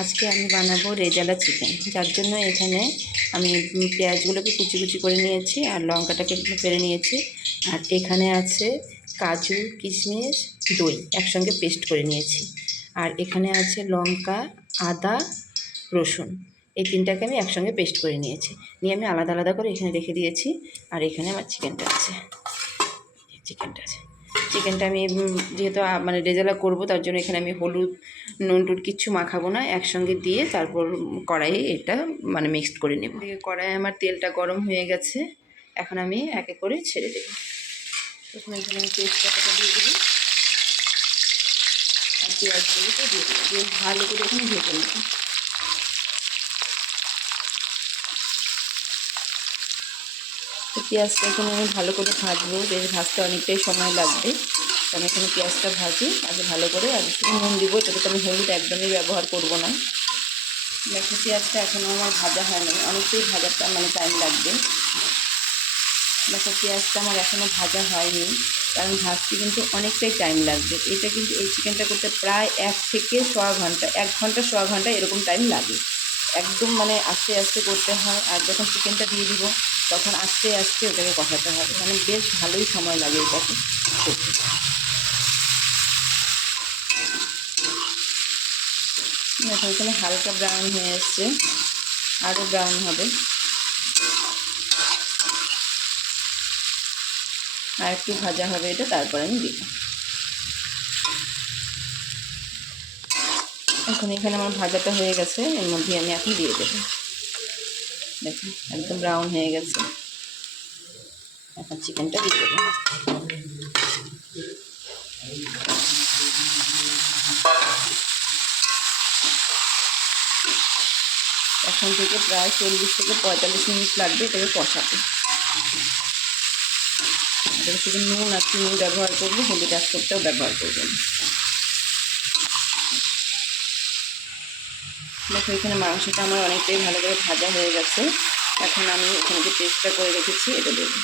আজকে আমি বানাবো রেজালা চিকেন। যার জন্য এখানে আমি পেঁয়াজগুলোকে কুচি কুচি করে নিয়েছি আর লঙ্কাটাকে ফেলে নিয়েছি। আর এখানে আছে কাজু, কিশমিশ, দই একসঙ্গে পেস্ট করে নিয়েছি। আর এখানে আছে লঙ্কা, আদা, রসুন। এই তিনটাকে আমি একসঙ্গে পেস্ট করে নিয়েছি। নিয়ে আমি আলাদা আলাদা করে এখানে রেখে দিয়েছি। আর এখানে আমার চিকেনটা আছে। চিকেনটা আছে। চিকেনটা আমি যেহেতু মানে রেজালা করব, তার জন্য এখানে আমি হলুদ, নুন টুন কিচ্ছু মাখাবো না, একসঙ্গে দিয়ে তারপর কড়াইয়ে এটা মানে মিক্সড করে নেব। কড়াইয়ে আমার তেলটা গরম হয়ে গেছে, এখন আমি একে করে ছেড়ে দেবো। প্রথমে এখানে আমি তেজপাতাটা দিয়ে দেবো, আর পেঁয়াজগুলোকে দিয়ে দেবো, দিয়ে ভালো করে এখানে ভেজে নেব। পেঁয়াজটা এখানে আমি ভালো করে ভাজবো, বেশ ভাজতে অনেকটাই সময় লাগবে। আমি এখানে পেঁয়াজটা ভাজি, আগে ভালো করে আর একটু নুন দিব, এটাতে তো আমি হলুদ একদমই ব্যবহার করব না। দেখো, পেঁয়াজটা এখনও আমার ভাজা হয়নি, অনেকটাই ভাজাটা মানে টাইম লাগবে। দেখো, পেঁয়াজটা আমার এখনও ভাজা হয়নি, কারণ ভাজতে কিন্তু অনেকটাই টাইম লাগবে। এটা কিন্তু এই চিকেনটা করতে প্রায় এক থেকে সোয়া ঘণ্টা, এক ঘণ্টা সোয়া ঘণ্টা এরকম টাইম লাগে। একদম মানে আস্তে আস্তে করতে হয়, আর যখন চিকেনটা দিয়ে দিব তখন আস্তে আস্তে ওটাকে কষাতে হবে। মানে বেশ ভালোই সময় লাগে এটাকে করতে। দেখো এখানে হালকা ব্রাউন হয়ে এসছে। আরও ব্রাউন হবে। আর একটু ভাজা হবে এটা, তারপরে আমি দিব। এখন এখানে আমার ভাজাটা হয়ে গেছে, এর মধ্যে আমি এখন দিয়ে দেবো। দেখুন একদম ব্রাউন হয়ে গেছে। এখন চিকেনটা দিয়ে দেবো। এখন থেকে প্রায় চল্লিশ থেকে পঁয়তাল্লিশ মিনিট লাগবে এটাকে কষাতে। এটাকে শুধু নুন আর চিনি ব্যবহার করব, হলুদ এক সপ্তাহ ব্যবহার করব। দেখো, এখানে মাংসটা আমার অনেকটাই ভালো করে ভাজা হয়ে গেছে। এখন আমি এখানে যে পেস্টটা করে রেখেছি, এটা দেবো।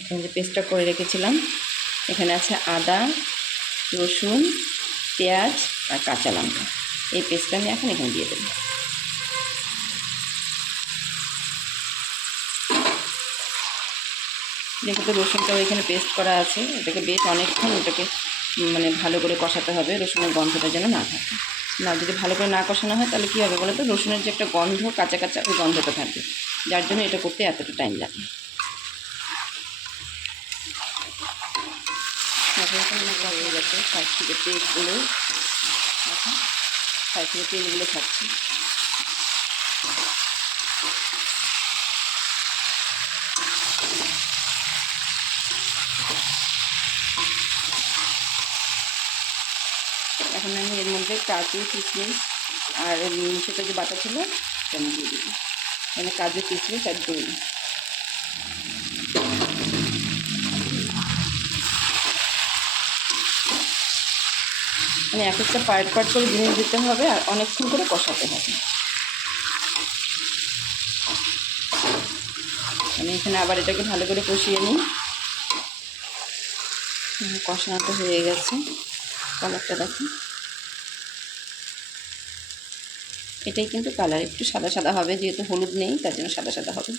এখানে যে পেস্টটা করে রেখেছিলাম, এখানে আছে আদা, রসুন, পেঁয়াজ আর কাঁচা লঙ্কা। এই পেস্টটা আমি এখন এখানে দিয়ে দেবো। দেখো তো, রসুনটাও এখানে পেস্ট করা আছে। এটাকে বেশ অনেকক্ষণ এটাকে মানে ভালো করে কষাতে হবে, রসুনের গন্ধটা যেন না থাকে। না, যদি ভালো করে না কষানো হয় তাহলে কী হবে বলো তো রসুনের যে একটা গন্ধ, কাঁচা কাঁচা ওই গন্ধটা থাকবে। যার জন্য এটা করতে এতটা টাইম লাগে। তেলগুলো তেলগুলো খাচ্ছি এখন আমি এর মধ্যে কাজু, কিশমিশ আর সেটা যে বাটা ছিল, সেটা দিয়ে দিবি। মানে কাজু, কিশমিশ আর দই। মানে এক একটা পার্ট পার্ট করে জিনিস দিতে হবে আর অনেকক্ষণ করে কষাতে হবে। আমি এখানে আবার এটাকে ভালো করে কষিয়ে নিই। কষানোটা হয়ে গেছে। কালারটা দেখো এটাই কিন্তু কালার একটু সাদা সাদা হবে, যেহেতু হলুদ নেই, তার জন্য সাদা সাদা হবে।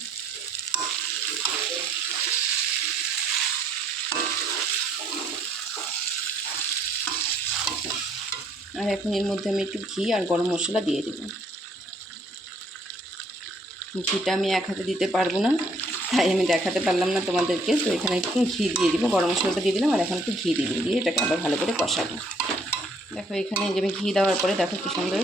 আর এখন এর মধ্যে আমি একটু ঘি আর গরম মশলা দিয়ে দেবো। ঘিটা আমি এক হাতে দিতে পারব না, তাই আমি দেখাতে পারলাম না তোমাদেরকে। তো এখানে একটু ঘি দিয়ে দিব, গরম মশলাটা দিয়ে দিলাম, আর এখন একটু ঘি দিয়ে দিয়ে এটাকে আবার ভালো করে কষাবো। দেখো এখানে যে আমি ঘি দেওয়ার পরে দেখো কী সুন্দর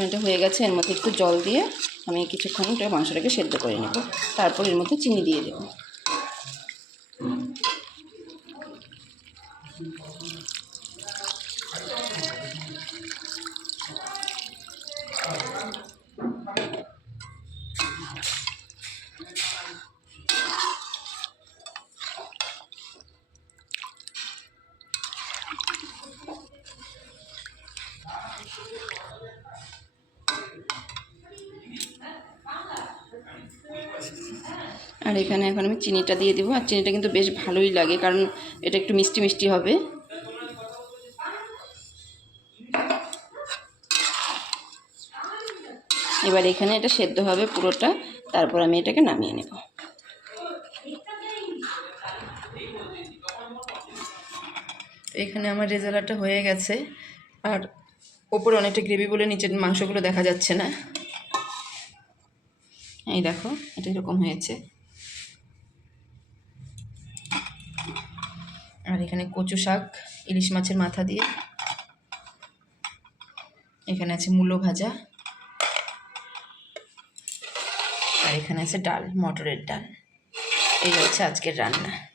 মাংসখানটা হয়ে গেছে, এর মধ্যে একটু জল দিয়ে আমি কিছুক্ষণ মাংসটাকে সেদ্ধ করে নেব। তারপর এর মধ্যে চিনি দিয়ে দেব। আর এখানে এখন আমি চিনিটা দিয়ে দেবো আর চিনিটা কিন্তু বেশ ভালোই লাগে কারণ এটা একটু মিষ্টি মিষ্টি হবে। এবার এখানে এটা সেদ্ধ হবে পুরোটা তারপর আমি এটাকে নামিয়ে নেব। এখানে আমার রেজালাটা হয়ে গেছে আর ওপরে অনেকটা গ্রেভি বলে নিচের মাংসগুলো দেখা যাচ্ছে না। এই দেখো এটা এরকম হয়েছে। আর এখানে কচু শাক, ইলিশ মাছের মাথা দিয়ে। এখানে আছে মূলো ভাজা। আর এখানে আছে ডাল, মটরের ডাল। এই হচ্ছে আজকের রান্না।